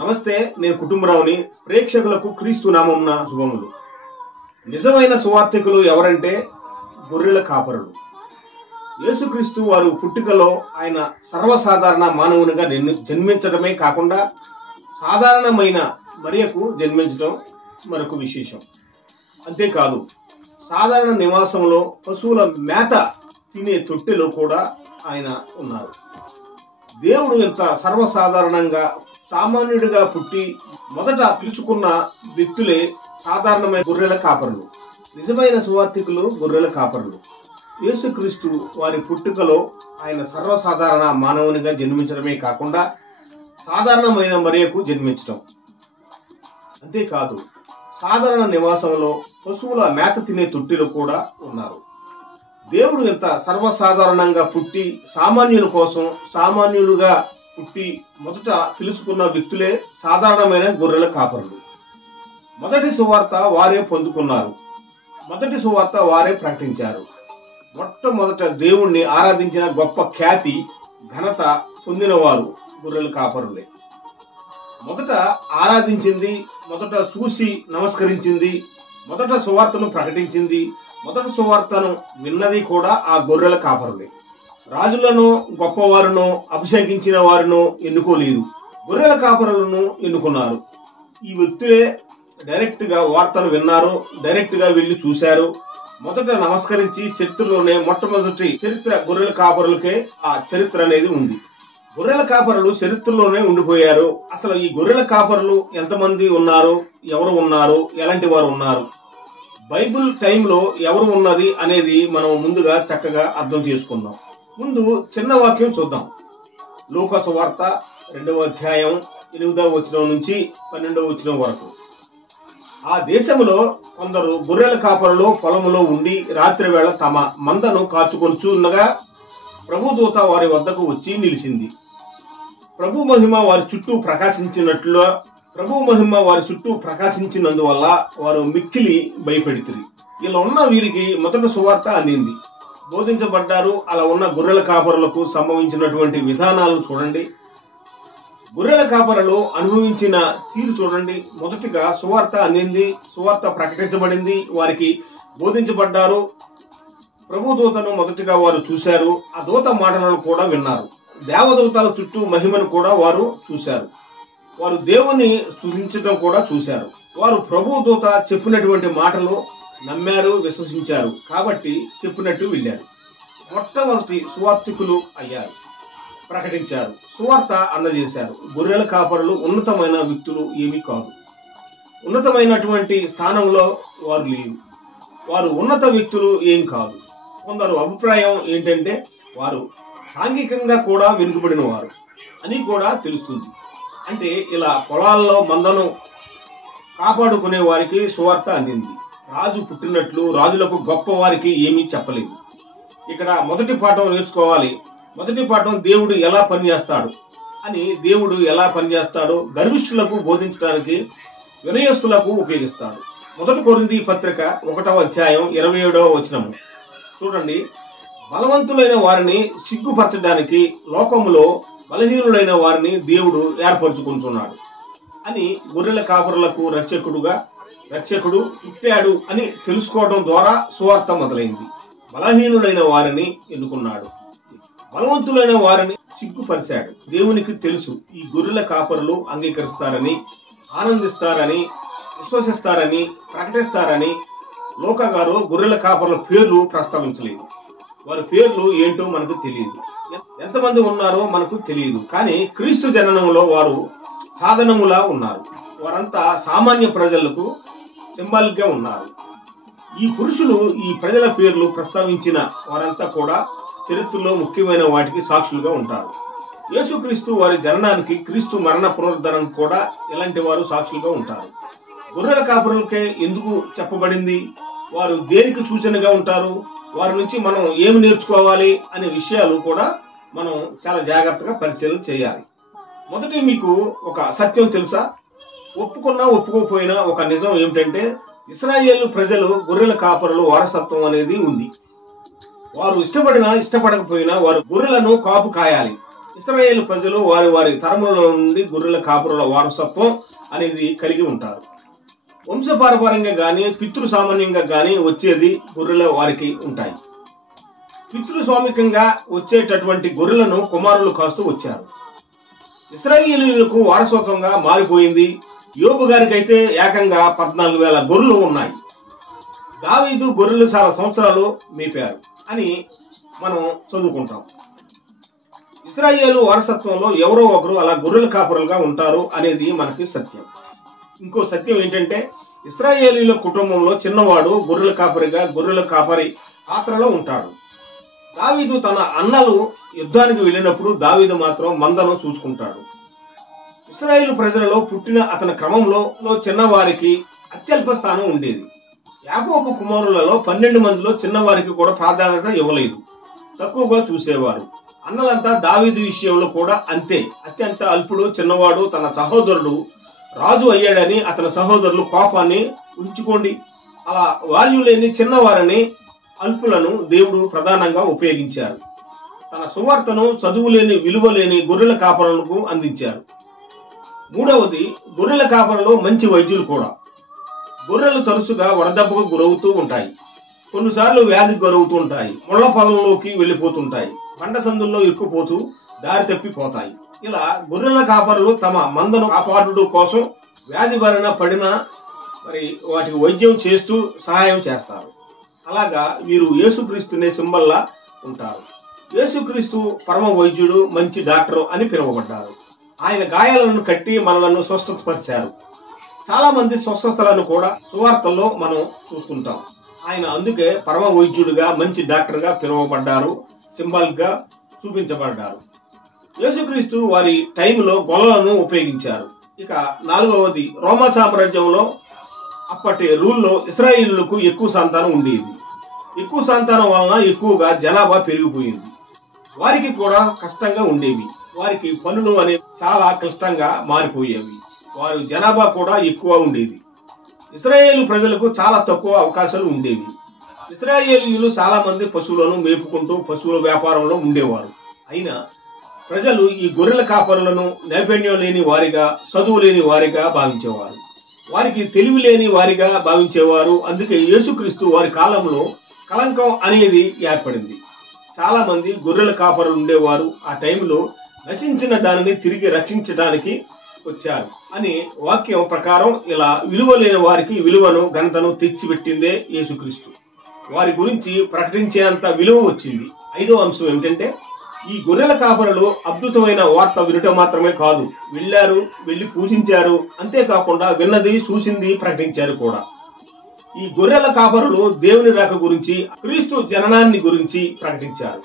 నమస్తే, నేను కుటుంబరావుని. ప్రేక్షకులకు క్రీస్తు నామమున శుభములు. నిజమైన సువార్థికులు ఎవరంటే గొర్రెల కాపరులు. యేసుక్రీస్తు వారు పుట్టుకలో ఆయన సర్వసాధారణ మానవునిగా జన్మించడమే కాకుండా సాధారణమైన మరియకు జన్మించడం మరొక విశేషం. అంతేకాదు, సాధారణ నివాసంలో పశువుల మేత తినే తొట్టెలో కూడా ఆయన ఉన్నారు. దేవుడు ఎంత సర్వసాధారణంగా సామాన్యుడిగా పుట్టి మొదట పిలుచుకున్న వ్యక్తులే సాధారణమైన గొర్రెల కాపరులు. నిజమైన సువార్థికులు గొర్రెల కాపరులు. యేసుక్రీస్తు వారి పుట్టుకలో ఆయన సర్వసాధారణ మానవునిగా జన్మించడమే కాకుండా సాధారణమైన మరియకు జన్మించడం. అంతేకాదు, సాధారణ నివాసంలో పశువుల మేత తినే తొట్టిలో కూడా ఉన్నారు. దేవుడు ఎంత సర్వసాధారణంగా పుట్టి సామాన్యుల కోసం సామాన్యులుగా పుట్టి మొదట పిలుచుకున్న వ్యక్తులే సాధారణమైన గొర్రెల కాపరులు. మొదటి సువార్త వారే పొందుకున్నారు. మొదటి సువార్త వారే ప్రకటించారు. మొట్టమొదట దేవుణ్ణి ఆరాధించిన గొప్ప ఖ్యాతి ఘనత పొందిన వారు గొర్రెల కాపరులే. మొదట ఆరాధించింది, మొదట చూసి నమస్కరించింది, మొదట సువార్తను ప్రకటించింది, మొదట సువార్తను విన్నది కూడా ఆ గొర్రెల కాపరులే. రాజులను గొప్పవారును అభిషేకించిన వారును ఎన్నుకోలేదు, గొర్రెల కాపరులను ఎన్నుకున్నారు. ఈ వ్యక్తులే డైరెక్ట్ గా వార్తను విన్నారు, డైరెక్ట్ గా వెళ్లి చూశారు. మొదట నమస్కరించి చరిత్రలోనే మొట్టమొదటి చరిత్ర గొర్రెల కాపరులకే ఆ చరిత్ర అనేది ఉంది. గొర్రెల కాపరులు చరిత్రలోనే ఉండిపోయారు. అసలు ఈ గొర్రెల కాపరులు ఎంతమంది ఉన్నారు, ఎవరు ఉన్నారు, ఎలాంటి వారు ఉన్నారు, బైబిల్ టైంలో ఎవరు ఉన్నది అనేది మనం ముందుగా చక్కగా అర్థం చేసుకుందాం. ముందు చిన్న వాక్యం చూద్దాం. లూకా సువార్త 2వ అధ్యాయం 8వ వచనం నుంచి 12వ వచనం వరకు. ఆ దేశంలో కొందరు గొర్రెల కాపరులు పొలములో ఉండి రాత్రి వేళ తమ మందను కాచుకొనుచుండగా ప్రభుదూత వారి వద్దకు వచ్చి నిలిచింది. ప్రభు మహిమ వారి చుట్టూ ప్రకాశించినందువల్ల వారు మిక్కిలి భయపెడితిరి. ఇలా ఉన్న వీరికి మొదటి సువార్త అందింది, బోధించబడ్డారు. అలా ఉన్న గొర్రెల కాపరులకు సంభవించినటువంటి విధానాలను చూడండి. గొర్రెల కాపరులు అనుభవించిన తీరు చూడండి. మొదటిగా సువార్త అందింది, సువార్త ప్రకటించబడింది, వారికి బోధించబడ్డారు. ప్రభు దూతను మొదటిగా వారు చూశారు, ఆ దూత మాటలను కూడా విన్నారు. దేవదూతల చుట్టూ మహిమను కూడా వారు చూశారు. వారు దేవుని స్తుతించడం కూడా చూశారు. వారు ప్రభు దూత చెప్పినటువంటి మాటలు నమ్మారు, విశ్వసించారు. కాబట్టి చెప్పినట్టు వెళ్ళారు. మొట్టమొదటి సువార్థికులు అయ్యారు, ప్రకటించారు, సువార్త అందజేశారు. గొర్రెల కాపరులు ఉన్నతమైన వ్యక్తులు ఏమీ కాదు, ఉన్నతమైనటువంటి స్థానంలో వారు లేరు. వారు ఉన్నత వ్యక్తులు ఏం కాదు. కొందరు అభిప్రాయం ఏంటంటే వారు సాంఘికంగా కూడా వెనుకబడిన వారు అని కూడా తెలుస్తుంది. అంటే ఇలా పొలాల్లో మందను కాపాడుకునే వారికి సువార్త అందింది. రాజు పుట్టినట్లు రాజులకు గొప్ప వారికి ఏమీ చెప్పలేదు. ఇక్కడ మొదటి పాఠం నేర్చుకోవాలి. మొదటి పాఠం దేవుడు ఎలా పనిచేస్తాడు అని. దేవుడు ఎలా పనిచేస్తాడో గర్విష్ఠులకు బోధించడానికి, వినయస్తులకు ఉపయోగిస్తాడు. మొదటి కొరింథీ పత్రిక 1వ అధ్యాయం 27వ వచనము చూడండి. బలవంతులైన వారిని సిగ్గుపరచడానికి లోకములో బలహీనులైన వారిని దేవుడు ఏర్పరచుకుంటున్నాడు అని. గొర్రెల కాపరులకు రక్షకుడు పుట్టాడు అని తెలుసుకోవడం ద్వారా సువార్త మొదలైంది. బలహీనులైన వారిని ఎన్నుకున్నాడు, బలవంతులైన వారిని సిగ్గుపరిచాడు. దేవునికి తెలుసు ఈ గొర్రెల కాపరులు అంగీకరిస్తారని, ఆనందిస్తారని, విశ్వసిస్తారని, ప్రకటిస్తారని. లోకా గారు గొర్రెల కాపరుల పేర్లు ప్రస్తావించలేదు. వారి పేర్లు ఏంటో మనకు తెలియదు, ఎంతమంది ఉన్నారో మనకు తెలియదు. కానీ క్రీస్తు జననంలో వారు సాధనములా ఉన్నారు. వారంతా సామాన్య ప్రజలకు సింబాలిక్ గా ఉన్నారు. ఈ పురుషులు ఈ ప్రజల పేర్లు ప్రస్తావించిన వారంతా కూడా చరిత్రలో ముఖ్యమైన వాటికి సాక్షులుగా ఉంటారు. యేసుక్రీస్తు వారి జననానికి, క్రీస్తు మరణ పునరుద్ధరణకు కూడా ఇలాంటి వారు సాక్షులుగా ఉంటారు. గొర్రెల కాపరులకే ఎందుకు చెప్పబడింది, వారు దేనికి సూచనగా ఉంటారు, వారి నుంచి మనం ఏమి నేర్చుకోవాలి అనే విషయాలు కూడా మనం చాలా జాగ్రత్తగా పరిశీలన చేయాలి. మొదటి మీకు ఒక సత్యం తెలుసా? ఒప్పుకున్నా ఒప్పుకోపోయినా ఒక నిజం ఏమిటంటే ఇశ్రాయేలు ప్రజలు గొర్రెల కాపరులు వారసత్వం అనేది ఉంది. వారు ఇష్టపడినా ఇష్టపడకపోయినా వారు గొర్రెలను కాపు కాయాలి. ఇశ్రాయేలు ప్రజలు వారి వారి తరముల నుండి గొర్రెల కాపురుల వారసత్వం అనేది కలిగి ఉంటారు. వంశపారపర్యంగా గాని పితృ సామాన్యంగా గాని వచ్చేది గొర్రెల వారికి ఉంటాయి. పితృస్వామికంగా వచ్చేటటువంటి గొర్రెలను కుమారులు కాస్తూ వచ్చారు. ఇశ్రాయేలీయులకు వారసత్వంగా మారిపోయింది. యోబు గారికి అయితే ఏకంగా 14,000 గొర్రెలు ఉన్నాయి. దావీదు గొర్రెలు చాలా సంవత్సరాలు మేపారు అని మనం చదువుకుంటాం. ఇశ్రాయేలు వారసత్వంలో ఎవరో ఒకరు అలా గొర్రెల కాపురులుగా ఉంటారు అనేది మనకి సత్యం. ఇంకో సత్యం ఏంటంటే ఇశ్రాయేలీయుల కుటుంబంలో చిన్నవాడు గొర్రెల కాపరి పాత్రలో ఉంటాడు. దావీదు తన అన్నలు యుద్ధానికి వెళ్ళినప్పుడు దావీదు మాత్రం మందను చూసుకుంటాడు. ఇశ్రాయేలు ప్రజలలో పుట్టిన అతని క్రమంలో చిన్నవారికి అత్యల్ప స్థానం ఉండేది. యాకోబు కుమారులలో 12 మందిలో చిన్నవారికి కూడా ప్రాధాన్యత ఇవ్వలేదు, తక్కువగా చూసేవారు. అన్నలంతా దావీదు విషయంలో కూడా అంతే, అత్యంత అల్పుడు చిన్నవాడు. తన సహోదరుడు రాజు అయ్యాడని అతని సహోదరులు కోపాన్ని ఉంచుకోండి. అలా వాల్యూ లేని చిన్నవారిని, అల్పులను దేవుడు ప్రధానంగా ఉపయోగించారు. తన సువార్తను చదువులేని విలువలేని గొర్రెల కాపరులకు అందించారు. మూడవది, గొర్రెల కాపరులు మంచి వైద్యులు కూడా. గొర్రెలు తరచుగా వడదెబ్బకు గురవుతూ ఉంటాయి, కొన్నిసార్లు వ్యాధికి గురవుతూ ఉంటాయి, ముళ్ల పొలంలోకి వెళ్లిపోతుంటాయి, పంట సందుల్లో ఇరుక్కుపోతూ దారి తప్పిపోతాయి. ఇలా గొర్రెల కాపరులు తమ మందను కాపాడుట కోసం వ్యాధి బారిన పడినా వాటికి వైద్యం చేస్తూ సహాయం చేస్తారు. అలాగా వీరు యేసుక్రీస్తునే సింబల్లా ఉంటారు. యేసుక్రీస్తు పరమ వైద్యుడు, మంచి డాక్టర్ అని పిలువబడ్డారు. ఆయన గాయాలను కట్టి మనలను స్వస్థపరిచారు. చాలా మంది స్వస్థతలను కూడా సువార్తల్లో మనం చూస్తుంటాం. ఆయన అందుకే పరమ వైద్యుడిగా, మంచి డాక్టర్ గా పిలువబడ్డారు, సింబల్ గా చూపించబడ్డారు. యేసుక్రీస్తు వారి టైంలో గొల్లలను ఉపయోగించారు. ఇక నాలుగవది, రోమా సామ్రాజ్యంలో అప్పటి రూల్లో ఇశ్రాయేలులకు ఎక్కువ సంతానం ఉండేది. ఎక్కువ సంతానం వలన ఎక్కువగా జనాభా పెరిగిపోయింది. వారికి కూడా కష్టంగా ఉండేవి. వారికి పనులు అనేవి చాలా క్లిష్టంగా మారిపోయేవి. వారి జనాభా కూడా ఎక్కువ ఉండేది. ఇశ్రాయేలు ప్రజలకు చాలా తక్కువ అవకాశాలు ఉండేవి. ఇశ్రాయేలీయులు చాలా మంది పశువులను మేపుకుంటూ పశువుల వ్యాపారంలో ఉండేవారు. అయినా ప్రజలు ఈ గొర్రెల కాపరులను నైపుణ్యం లేని వారిగా, చదువు లేని వారిగా భావించేవారు. వారికి తెలివి లేని వారిగా భావించేవారు. అందుకే యేసుక్రీస్తు వారి కాలంలో కలంకం అనేది ఏర్పడింది. చాలా మంది గొర్రెల కాపరులు ఉండేవారు. ఆ టైంలో నశించిన దానిని తిరిగి రక్షించడానికి వచ్చారు అని వాక్యం ప్రకారం ఇలా విలువ లేని వారికి విలువను, ఘనతను తెచ్చిపెట్టిందే యేసుక్రీస్తు. వారి గురించి ప్రకటించేంత విలువ వచ్చింది. 5వ అంశం ఏమిటంటే, ఈ గొర్రెల కాపరులు అద్భుతమైన వార్త వినటం మాత్రమే కాదు, వెళ్ళి పూజించారు. అంతేకాకుండా విన్నది, చూసింది ప్రకటించారు కూడా. ఈ గొర్రెల కాపరులు దేవుని రాక గురించి, క్రీస్తు జననాన్ని గురించి ప్రకటించారు.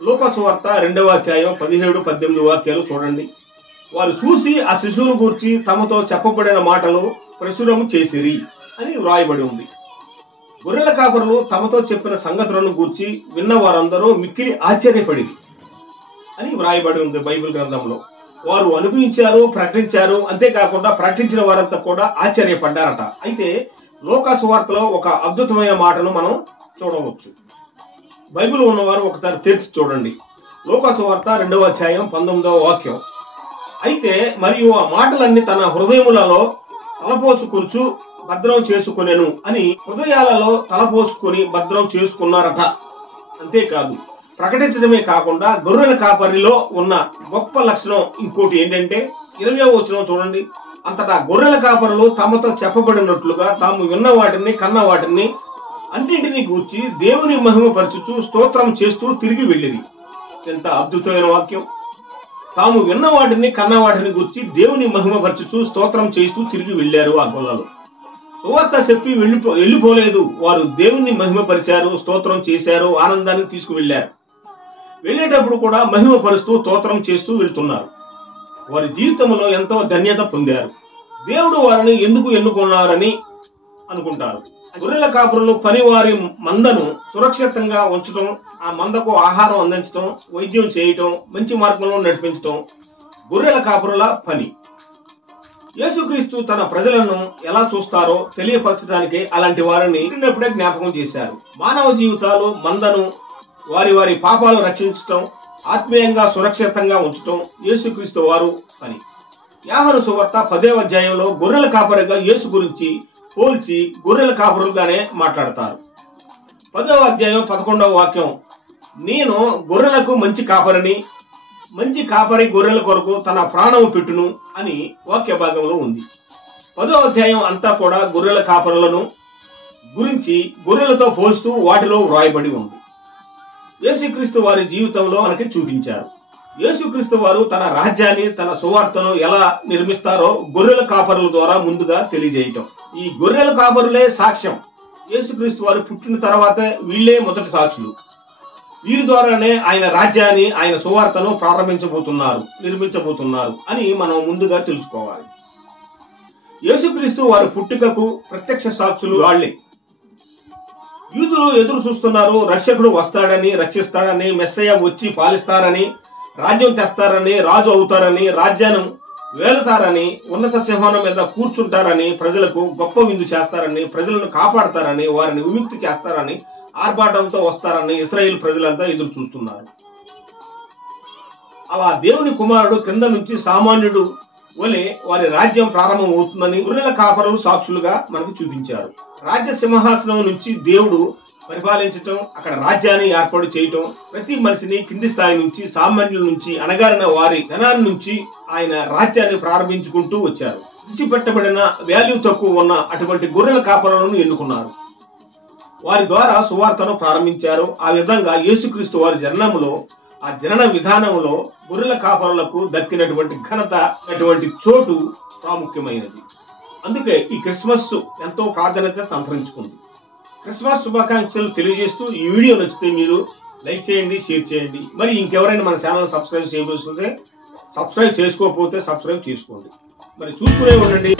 లూకా సువార్త 2వ అధ్యాయం 17-18 వాక్యాలు చూడండి. వారు చూసి ఆ శిశువును గూర్చి తమతో చెప్పబడిన మాటలు ప్రచురం చేసిరి అని వ్రాయబడి ఉంది. గొర్రెల కాపరులు తమతో చెప్పిన సంగతులను గూర్చి విన్న వారందరూ మిక్కిలి ఆశ్చర్యపడింది అని వ్రాయబడి ఉంది బైబిల్ గ్రంథంలో. వారు అనుభవించారు, ప్రకటించారు. అంతేకాకుండా ప్రకటించిన వారంతా కూడా ఆశ్చర్యపడ్డారట. అయితే లూకా సువార్తలో ఒక అద్భుతమైన మాటను మనం చూడవచ్చు. బైబిల్ ఉన్నవారు ఒకసారి తెరిచి చూడండి. లూకా సువార్త 2వ అధ్యాయం 19వ వాక్యం. అయితే మరియు ఆ మాటలన్నీ తన హృదయములలో తలపోసుకొనుచు భద్రం చేసుకునేను అని హృదయాలలో తలపోసుకొని భద్రం చేసుకున్నారట. అంతేకాదు, ప్రకటించడమే కాకుండా గొర్రెల కాపరిలో ఉన్న గొప్ప లక్షణం ఇంకోటి ఏంటంటే 20వ వచనం చూడండి. అంతటా గొర్రెల కాపరులు తమతో చెప్పబడినట్లుగా తాము విన్న వాటిని, కన్న వాటిని అన్నింటినీ గూర్చి దేవుని మహిమపరచుచు స్తోత్రం చేస్తూ తిరిగి వెళ్ళింది. ఎంత అద్భుతమైన వాక్యం! తాము విన్న వాటిని, కన్న వాటిని గూర్చి దేవుని మహిమపరచుచు స్తోత్రం చేస్తూ తిరిగి వెళ్ళారు. ఆ గొల్లలు సువార్త చెప్పి వెళ్ళిపోలేదు. వారు దేవుని మహిమపరిచారు, స్తోత్రం చేశారు, ఆనందాన్ని తీసుకువెళ్లారు. వెళ్ళేటప్పుడు కూడా మహిమపరుస్తూ స్తోత్రం చేస్తూ వెళ్తున్నారు. వారి జీవితంలో ఎంతో ధన్యత పొందారు. దేవుడు వారిని ఎందుకు ఎన్నుకున్నారని అనుకుంటారు. గొర్రెల కాపురులు పనివారి మందను సురక్షితంగా ఉంచడం, ఆ మందకు ఆహారం అందించడం, వైద్యం చేయటం, మంచి మార్గంలో నడిపించడం గొర్రెల కాపురుల పని. యేసుక్రీస్తు తన ప్రజలను ఎలా చూస్తారో తెలియపరచడానికి అలాంటి వారిని పుట్టినప్పుడే జ్ఞాపకం చేశారు. మానవ జీవితాలు మందను వారి వారి పాపాలు రక్షించడం, ఆత్మీయంగా సురక్షితంగా ఉంచడం యేసుక్రీస్తు వారు అని. యోహాను సువార్త 10వ అధ్యాయంలో గొర్రెల కాపరిగా యేసు గురించి పోల్చి గొర్రెల కాపరులుగానే మాట్లాడతారు. 10వ అధ్యాయం 11వ వాక్యం, నేను గొర్రెలకు మంచి కాపరిని, మంచి కాపరి గొర్రెల కొరకు తన ప్రాణము పెట్టును అని వాక్య భాగంలో ఉంది. 10వ అధ్యాయం అంతా కూడా గొర్రెల కాపరులను గురించి గొర్రెలతో పోల్స్తూ వాటిలో వ్రాయబడి ఉంది. యేసుక్రీస్తు వారి జీవితంలో మనకి చూపించారు. యేసుక్రీస్తు వారు తన రాజ్యాన్ని, తన సువార్తను ఎలా నిర్మిస్తారో గొర్రెల కాపరుల ద్వారా ముందుగా తెలియజేయటం. ఈ గొర్రెల కాపరులే సాక్ష్యం. యేసుక్రీస్తు వారు పుట్టిన తర్వాత వీళ్ళే మొదటి సాక్షులు. వీరి ద్వారానే ఆయన రాజ్యాన్ని, ఆయన సువార్తను నిర్మించబోతున్నారు అని మనం ముందుగా తెలుసుకోవాలి. యేసుక్రీస్తు వారి పుట్టుకకు ప్రత్యక్ష సాక్షులు వాళ్ళే. యూదులు ఎదురు చూస్తున్నారు, రక్షకుడు వస్తాడని, రక్షిస్తాడని, మెస్సయ్య వచ్చి పాలిస్తారని, రాజ్యం తెస్తారని, రాజు అవుతారని, రాజ్యాన్ని వేలుతారని, ఉన్నత సింహానం మీద కూర్చుంటారని, ప్రజలకు గొప్ప విందు చేస్తారని, ప్రజలను కాపాడతారని, వారిని విముక్తి చేస్తారని, ఆర్భాటంతో వస్తారని ఇశ్రాయేలు ప్రజలంతా ఎదురు చూస్తున్నారు. అలా దేవుని కుమారుడు కింద నుంచి సామాన్యుడు వలె వారి రాజ్యం ప్రారంభం అవుతుందని గొర్రెల కాపరులు సాక్షులుగా మనకు చూపించారు. రాజ్య సింహాసనం నుంచి దేవుడు పరిపాలించటం, అక్కడ రాజ్యాన్ని ఏర్పాటు చేయటం, ప్రతి మనిషిని కింది స్థాయి నుంచి, సామాన్యుల నుంచి, అణగారిన వారి ధనాన్ని నుంచి ఆయన రాజ్యాన్ని ప్రారంభించుకుంటూ వచ్చారు. విడిచిపెట్టబడిన, వాల్యూ తక్కువ ఉన్న అటువంటి గొర్రెల కాపరులను ఎన్నుకున్నారు. వారి ద్వారా సువార్తను ప్రారంభించారు. ఆ విధంగా యేసుక్రీస్తు వారి జననములో, ఆ జనన విధానంలో గొర్రెల కాపరులకు దక్కినటువంటి ఘనత, అటువంటి చోటు ప్రాముఖ్యమైనది. అందుకే ఈ క్రిస్మస్ ఎంతో ప్రాధాన్యత సంతరించుకుంది. క్రిస్మస్ శుభాకాంక్షలు తెలియజేస్తూ ఈ వీడియో నచ్చితే మీరు లైక్ చేయండి, షేర్ చేయండి. మరి ఇంకెవరైనా మన ఛానల్ సబ్స్క్రైబ్ చేయబోతుంటే సబ్స్క్రైబ్ చేసుకోకపోతే సబ్స్క్రైబ్ చేసుకోండి. మరి చూసుకునే ఉండండి.